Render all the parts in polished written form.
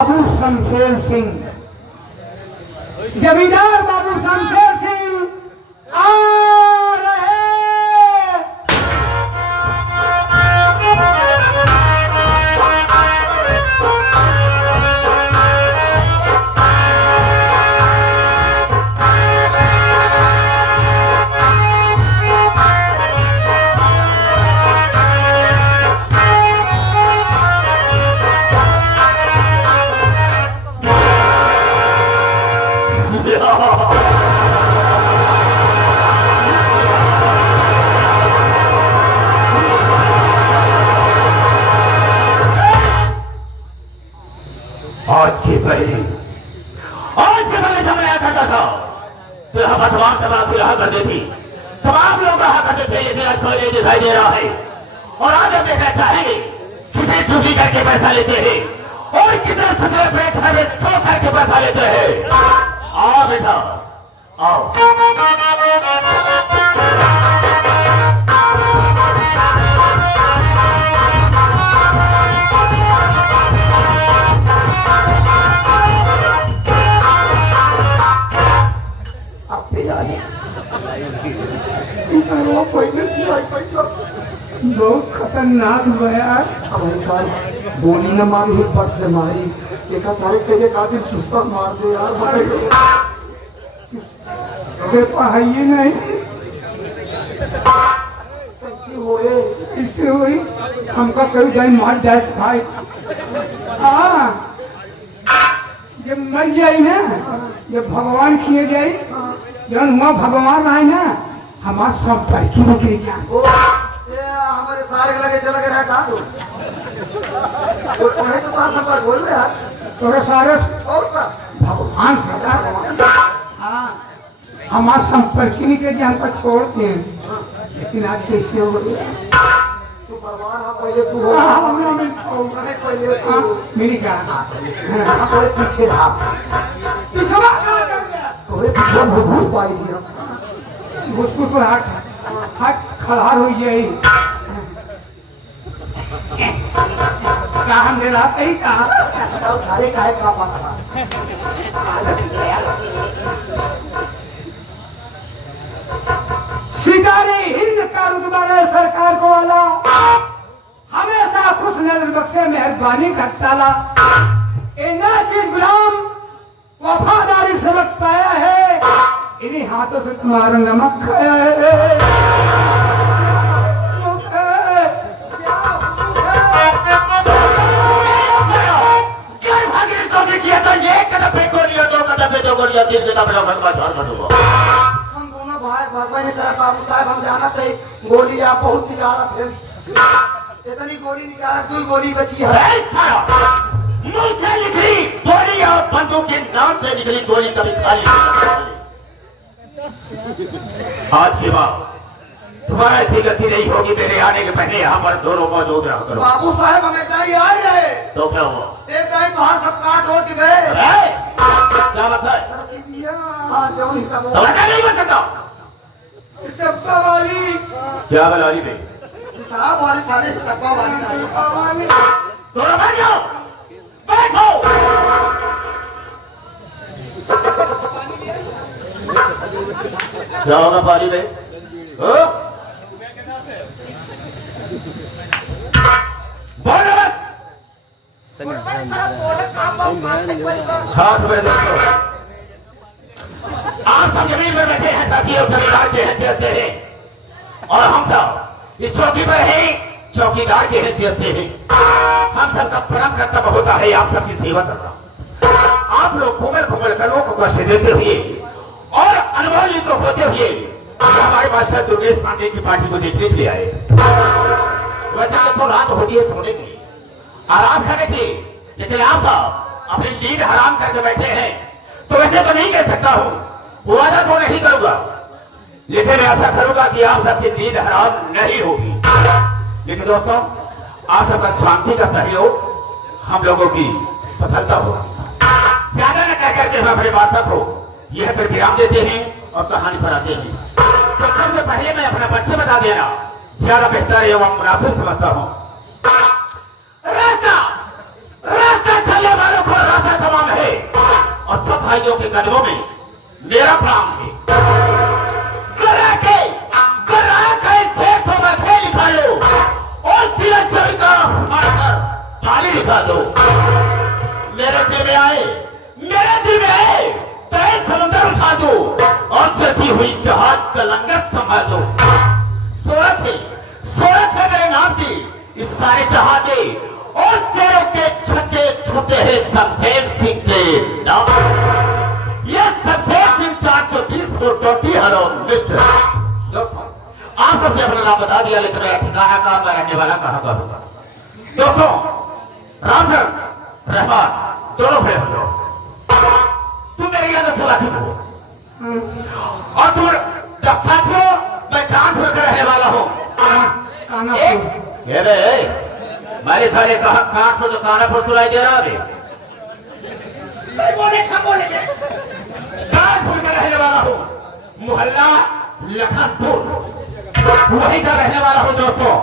बाबू शमशेर सिंह, जमींदार बाबू शमशेर सिंह आ रहे। आज से पहले जब मैं करता था तो यहाँ पर तमाम समाज रहा करते थी, तमाम लोग रहा करते थे। ये आज कोई नहीं दिखाई दे रहा है। और आज हम देखना चाहेंगे छुट्टी छुट्टी करके पैसा लेते हैं और कितने सजरे पेट भरे सो करके पैसा लेते हैं। आओ बेटा आओ। बहुत खतरनाक हुआ यार। हमारे साथ गोली न मारी हुई पट से मारी एक सारे तेरे कातिल सुस्ता मार दे यार। अरे पढ़ाइए नहीं कैसी होए इससे हुई हमका कोई जाए मार जाए भाई। हाँ जब मर जाए ना, जब भगवान किए जाए, जब हुआ भगवान आए ना, हमारा संपर्क ही निकल जाए। हमारे सारे लगे चला गया था तो तुम्हारा संपर्क बोल रहे यार। तो सारे और का भगवान सदा हाँ हमारा संपर्क ही निकल जाए, हमको छोड़ते हैं। लेकिन आज कैसे हो गया? तू भगवान हम पहले तू हो पहले तू मेरी का हमारे पीछे रहा तुम्हें पीछे भूस पाई दिया घुसपुर पर हाथ खड़ार हो जाए। क्या हम ले रहा ही कहा सारे काहे का पाता शिकारी हिंद का रुतबा सरकार को वाला हमेशा खुश नजर बख्शे मेहरबानी करता ला। चीज गुलाम वफादारी सबक पाया है, इन्हीं हाथों से तुम्हारा नमक खाया है। किया तो ये कदम पे गोलियां, दो कदम पे दो गोलियां, तीन कदम पे दो गोलियां। हम दोनों भाई ने कहा बाबू साहब हम जाना थे गोली आप बहुत निकाला थे इतनी गोली निकाला तू गोली बची है। मुंह से निकली गोली और बंदूक के नाम से निकली गोली कभी खाली नहीं। आज के बाद तुम्हारा ऐसी गलती नहीं होगी। मेरे आने के पहले यहाँ पर दोनों मौजूद रहा करो। बाबू साहब हमेशा ही आ रहे तो क्या हुआ? एक दाई तो हाथ सब काट उठ गए। क्या बात है? तो बता नहीं बन सकता। सबका वाली क्या बलाली में साहब वाले साले सबका वाली तो बैठ जाओ, बैठो। क्या होगा पानी में? बोल साथ में दोस्तों, आप सब जमीन में बैठे हैं साथियों, जमींदार की हैसियत से हैं और हम सब इस चौकी पर हैं चौकीदार की हैसियत से हैं। हम सबका परम कर्तव्य होता है आप सबकी सेवा करना। आप लोग घूमल घूमल कर लोगों को कष्ट देते हुए और अनुभवी तो होते हुए हमारे मास्टर दुर्गेश पांडे की पार्टी को देखने के लिए आए। वैसे तो रात होती है सोने की, आराम करने की, लेकिन आप सब अपनी नींद हराम करके बैठे हैं। तो वैसे तो नहीं कह सकता हूँ, वादा तो नहीं करूंगा, लेकिन ऐसा करूंगा कि आप सबकी नींद हराम नहीं होगी। लेकिन दोस्तों आप सबका शांति का सहयोग हम लोगों की सफलता होगी। ज्यादा न कह करके हम अपने बातों को यह पर विराम देते हैं और कहानी पर आते हैं। तो सबसे पहले मैं अपना बच्चे बता देना ज्यादा बेहतर एवं मुनासिब समझता हूँ। रास्ता रास्ता चलने वालों को भाइयों के कदमों में मेरा प्राण है। करा के शेर को मथे लिखा लो और चिरंजीवी का मारकर ताली लिखा दो। मेरे दिल में आए तय समुद्र उठा दो और चलती हुई जहाज का लंगर संभाल दो। सूरत है मेरे नाम की इस सारे जहाजे और तेरों के छक्के छूटे हैं शमशेर सिंह के नाम। ये शमशेर सिंह 420 फुट टोटी हरो मिस्टर। आप सबसे अपना नाम बता दिया, लेकिन मेरा ठिकाना कहाँ का, रहने वाला कहाँ का होगा। दोस्तों, रामचंद्र रहमान दोनों भाई हो, तुम मेरी याद से वाकिफ हो और तुम जब साथियों मैं कानपुर का रहने वाला हूँ। मेरे सारे कानपुर जो कानापुर सुनाई दे रहा है, कानपुर का रहने वाला हूँ, मोहल्ला लखनपुर वहीं का रहने वाला हूँ। दोस्तों,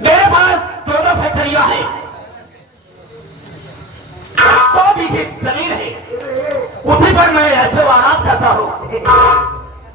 मेरे पास दोनों फैक्ट्रियां हैं, 100 बीघे जमीन है, उसी पर मैं ऐसे आराम करता हूँ।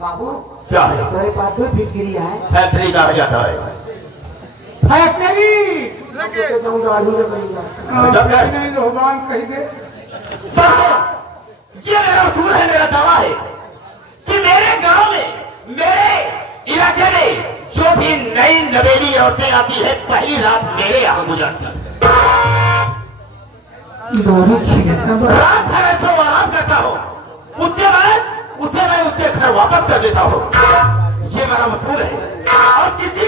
बाबू क्या है? तेरे पास 2 फैक्ट्रियां है। फैक्ट्री कहा जाता है फैक्ट्री नहीं भगवान कही दे। ये मेरा उसूल है, मेरा दावा है कि मेरे गांव में, मेरे इलाके में जो भी नई नवेली औरतें आती है, पहली रात मेरे यहाँ गुजरती है। रात भर ऐसे आराम करता हूँ, उसके बाद उसे मैं उसके घर वापस कर देता हूँ। ये मेरा उसूल है और किसी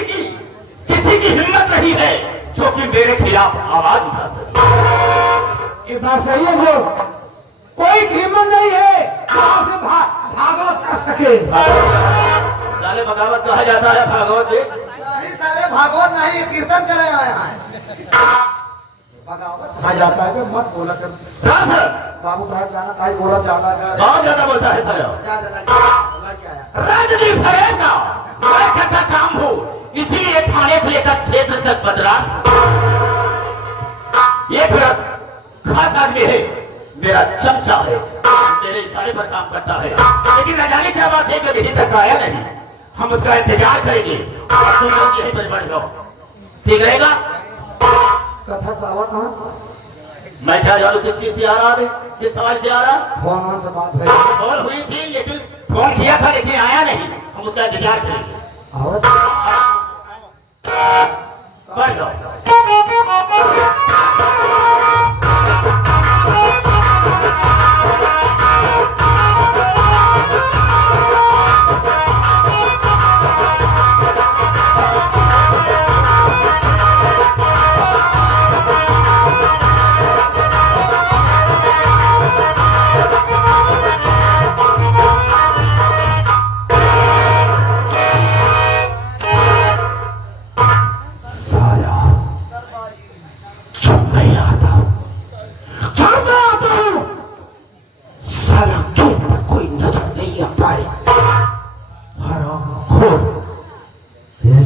की हिम्मत नहीं है जो कि मेरे खिलाफ आवाज उठा सके। ये बात सही है, जो कोई कीमत नहीं है जहाँ से भागवत कर सके। साले बगावत कहा जाता है भागवत जी। नहीं सारे भागवत नहीं, कीर्तन करे आए हैं। बगावत कहा जाता है कि मत बोला कर। बाबू साहब जाना था, बोला जाता है। बहुत ज्यादा बोलता है राजनीति भरे का बड़ा खतरा काम हो, इसीलिए थाने से लेकर क्षेत्र तक बदला। ये खास आदमी है, मेरा चमचा है, मेरे इशारे पर काम करता है, लेकिन न जाने क्या बात है कि अभी तक आया नहीं। हम उसका इंतजार करेंगे और तुम लोग यहीं पर बढ़ जाओ, ठीक रहेगा? कथा सावा कहाँ? मैं क्या जानू किस चीज से आ रहा है, किस सवाल से आ रहा? फोन से बात है। फोन हुई थी, लेकिन फोन किया था लेकिन आया नहीं। हम उसका इंतजार करेंगे। बढ़ जाओ।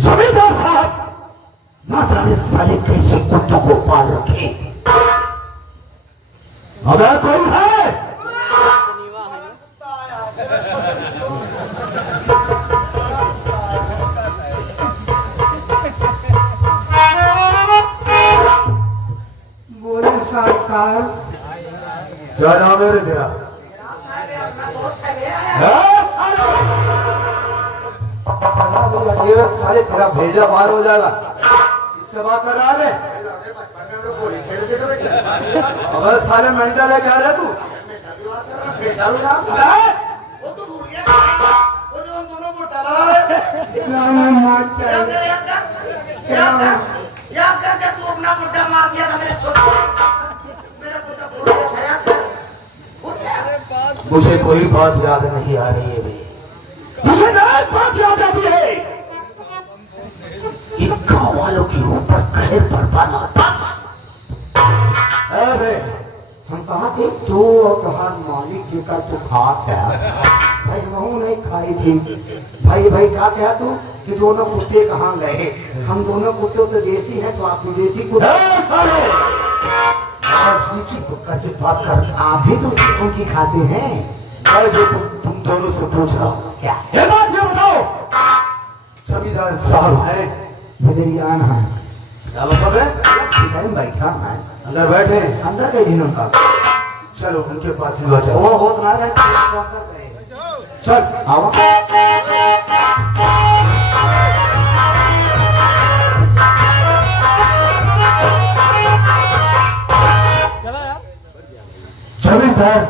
जमींदार साहब ना जाने साले कैसे कुत्तों को पाल रखे। अगर कोई है बोले सरकार, क्या नाम है रे तेरा? साले तेरा भेजा बाहर हो जाएगा। इससे बात कर रहा है? अगर साले मेंटल है क्या रे तू? वो तो भूल गया, वो जो हम दोनों को टला रहे थे। याद कर जब तू अपना बुड्ढा मार दिया था मेरे छोटे, मेरा बुड्ढा भूल गया। मुझे कोई बात याद नहीं आ रही है, मुझे एक बात याद आती है, इन गाँव वालों के ऊपर कहर पर बना बस। अरे हम कहा थे तू और तुम्हार मालिक जी का तू खात है भाई, वहू नहीं खाई थी भाई। भाई क्या कहा तू कि दोनों कुत्ते कहाँ गए? हम दोनों कुत्ते तो देसी हैं, तो आप विदेशी कुत्ते। और नीचे होकर के बात कर। आप भी तो सीखों की खाते हैं। मैं जो तुम दोनों से पूछ रहा हूँ क्या ये बात ये बताओ, जमींदार साहब है बदरियान है, क्या मतलब है? इधर ही बैठा है, अंदर बैठे हैं। अंदर के दिनों का चलो उनके पास ही लो जाओ। वो बहुत ना रहे चल आओ। जमींदार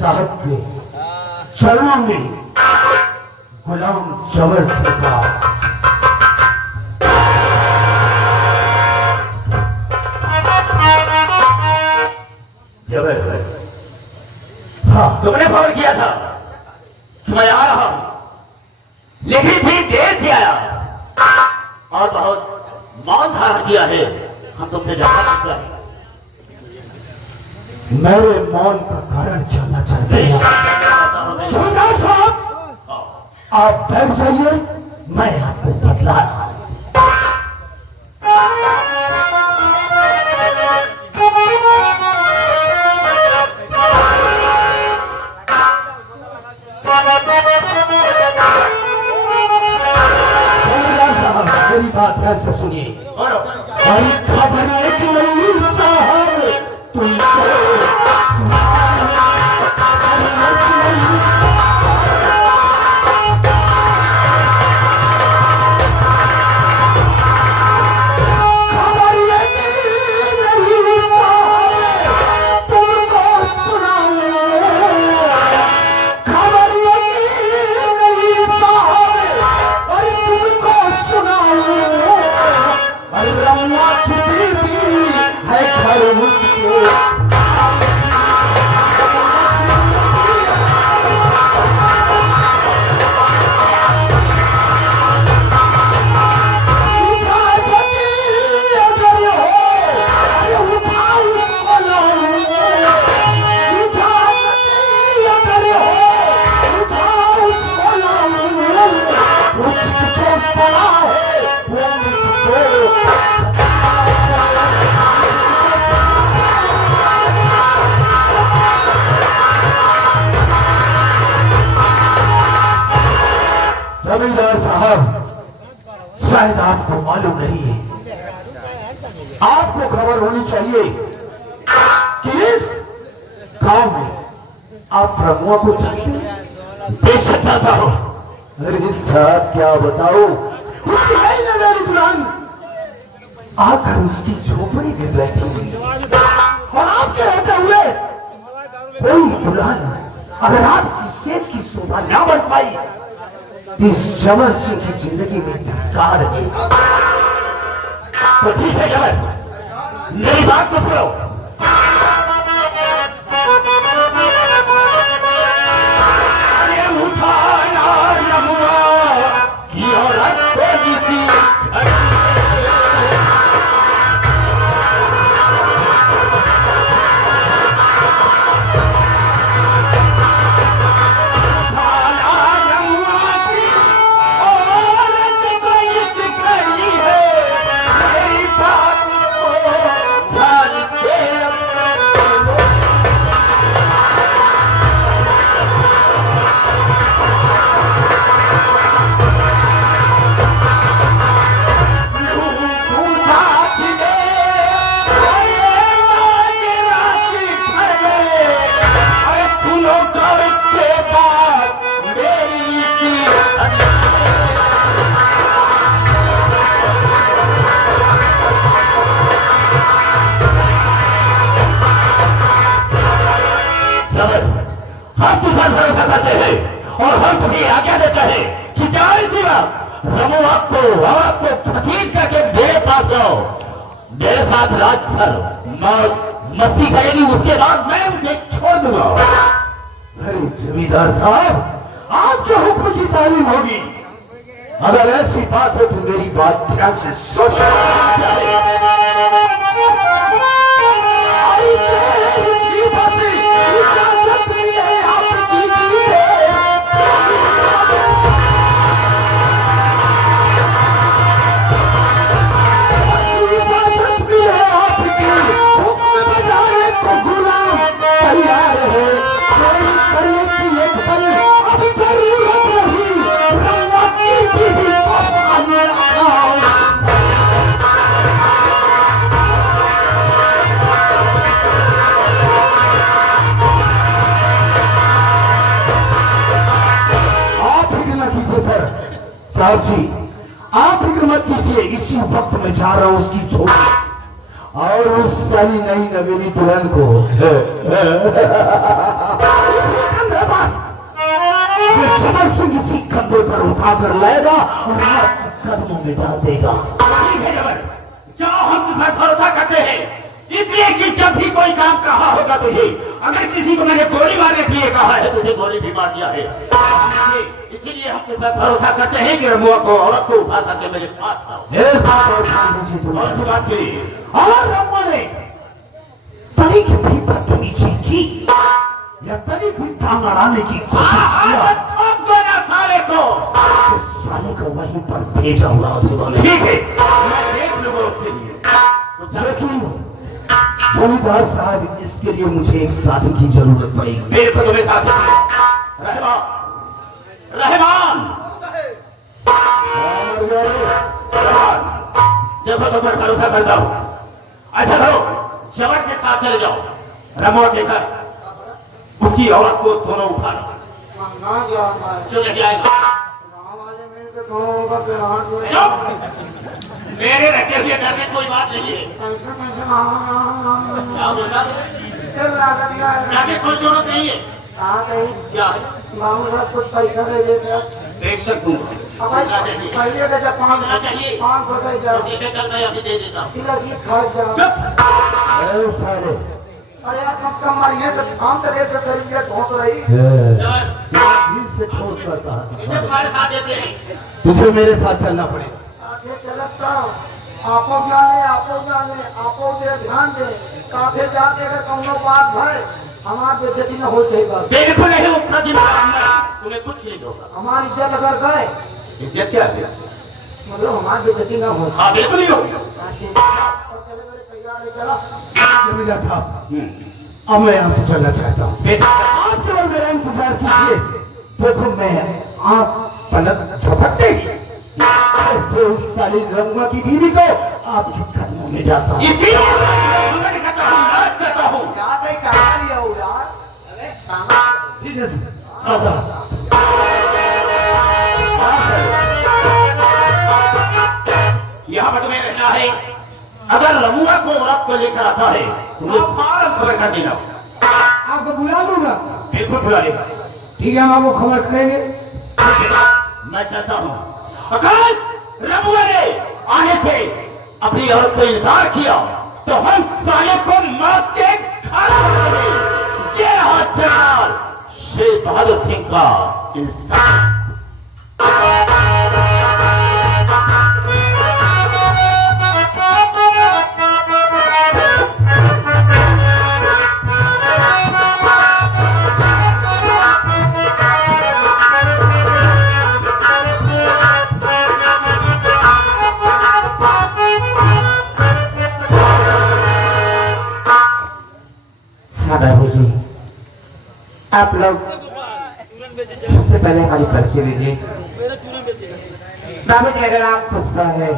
साहब के चरणों में गुलाम जबर सरकार जबर भाई, हाँ तुमने फोन किया था कि मैं आ रहा हूं, लेकिन भी देर से आया और बहुत मौन धारण किया है। हम तुमसे जानना चाहेंगे, मेरे मौन का कारण जानना चाहते हैं। जमींदार साहब आप बैठ जाइए, मैं आपको बतला रहा हूं। जमींदार साहब मेरी बात है से सुनिए। भाई खबर है कि नहीं साहब तुमको जमींदार साहब, शायद आपको मालूम नहीं है, आपको खबर होनी चाहिए कि इस गांव में आप प्रमुआ को जानते हैं। बेशक चाहता हूं। अरे साहब क्या बताओ, उसकी नई नवेली दुल्हन आकर उसकी झोपड़ी में बैठी हुई और आपके रहते हुए कोई दुल्हन अगर आपकी सेज की शोभा ना बन पाई, इस जमर सिंह की जिंदगी में धिक्कार है। तो ठीक है जमर, मेरी बात को सुनो। अरे उठाना यमुना की औरत कोई थी, हम तुम पर भरोसा करते हैं और हम तुम्हें आज्ञा देते हैं कि चाहे सिवा रमो आपको खसीट करके मेरे पास जाओ, मेरे साथ रात भर मौत मस्ती करेगी, उसके बाद मैं उसे छोड़ दूंगा। अरे जमींदार साहब, आपके हुक्म की तालीम होगी। अगर ऐसी बात है तो मेरी बात ध्यान से सुनो। साहब जी, आप फिक्र मत कीजिए, इसी वक्त मैं जा रहा हूँ उसकी झोली और उस सारी नई नवेली दुल्हन को जबर से किसी कंधे पर उठाकर लाएगा और कदमों में डाल देगा। जाओ, हम तुम पर भरोसा करते हैं, इसलिए कि जब भी कोई काम कहा होगा तुझे, अगर किसी को मैंने गोली मारने के लिए कहा है, तुझे गोली भी मार दिया है। इसीलिए हम तुम पर भरोसा करते हैं कि रमुआ को, औरत को उठा करके मेरे पास लाओ। और सी बात की, और रमुआ ने तरीक भी बदतमीजी की या तरीक भी टांग अड़ाने की कोशिश किया, साले को वहीं पर भेजा हुआ। ठीक है, मैं देख लूंगा उसके लिए। लेकिन जमींदार साहब, इसके लिए मुझे एक साथी की जरूरत पड़ेगी। मेरे को तुम्हें साथी रहमान, रहमान देखो, तुम पर भरोसा करता हूँ। ऐसा करो, जबर के साथ चले जाओ, रमुआ के घर उसकी औरत को दोनों उठा लो। क्यों नहीं आएगा? मेरे रखे हुए घर में कोई बात नहीं है। क्या बोला? जाके कोई जरूरत नहीं है। क्या है? मामू साहब कुछ पैसा दे देते। बेशक दूंगा। पहले देते 500 चाहिए। 500 दे दो। ठीक है, चल मैं अभी दे देता हूँ। सिला जी खा जाओ। सारे अरे यार, कम से कम मारिए तो काम चले तो शरीर ढोस रही। से ठोस करता है। इसे तुम्हारे साथ देते हैं। तुझे मेरे साथ चलना पड़ेगा। साथे चलता आपो जाने आपो दे ध्यान दे, साथे जाते अगर कौनो बात भय हमार बेइज्जती न हो चाहिए। बस बिल्कुल नहीं, उतना जिम्मेदार तुम्हें कुछ नहीं होगा। हमारी इज्जत अगर गए, इज्जत क्या है? मतलब हमारी बेइज्जती न हो। हाँ बिल्कुल नहीं होगी। चले मेरे तैयार है, चला। जमींदार साहब, अब मैं यहाँ से चलना चाहता हूँ। आप केवल मेरा इंतजार कीजिए। देखो, मैं आँख पलक झपकते ही ऐसे उस साली रमुआ की बीवी को आपके कदमों में जाता हूँ। याद है क्या लिया हो यार? ठीक है सर, यहाँ पर तुम्हें रहना है। अगर रमुआ को औरत को लेकर आता है तो मुझे फौरन खबर कर देना। आपको बुला लूंगा। बिल्कुल बुला लेगा। ठीक है, हम आपको खबर करेंगे। मैं चाहता हूँ, अगर रमुआ ने आने से अपनी औरत को इनकार किया तो हम साले को मौत के घाट जेल हाथ जनरल शेर बहादुर सिंह का इंसान। आप लोग सबसे पहले हमारी पर्ची लीजिए। बाबू जी, अगर आप पुष्पा है,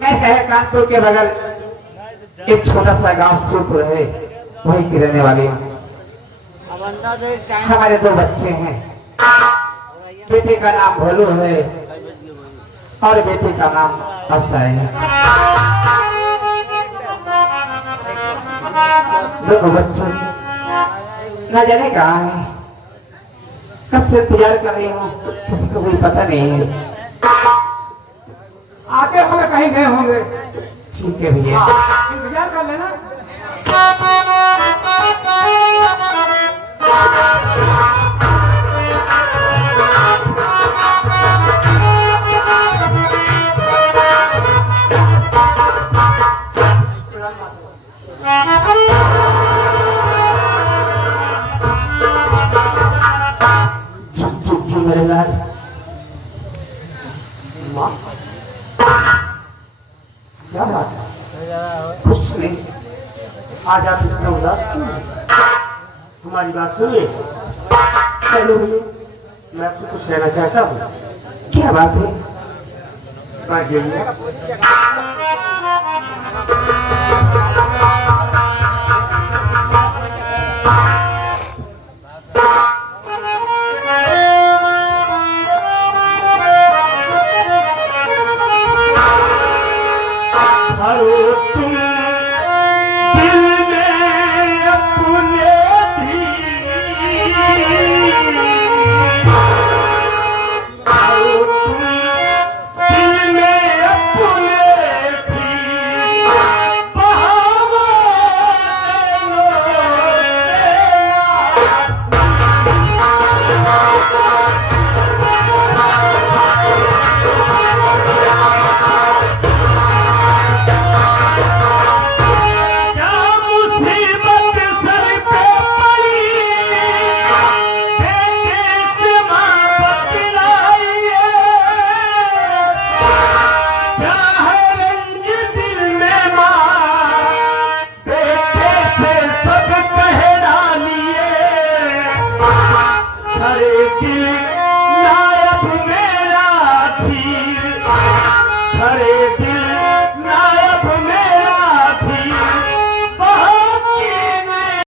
मैं शहर कानपुर के बगल एक छोटा सा गांव सूपुर है, वहीं की रहने वाली हूँ। हमारे 2 बच्चे हैं। बेटे का नाम भोलू है और बेटे का नाम असाई है। 2 बच्चे न जाने कहाँ है, कब से इंतजार कर रही हूँ, किसी को कोई पता नहीं है। आते हुए कहीं गए होंगे। ठीक है भैया, इंतजार कर लेना। मेरे लाल, क्या बात है? कुछ नहीं, आज आप इतना उदास क्यों हैं? हमारी बात सुनिए। चलो भैया, मैं आपसे कुछ कहना चाहता हूँ। क्या बात है? बात यही है। हरे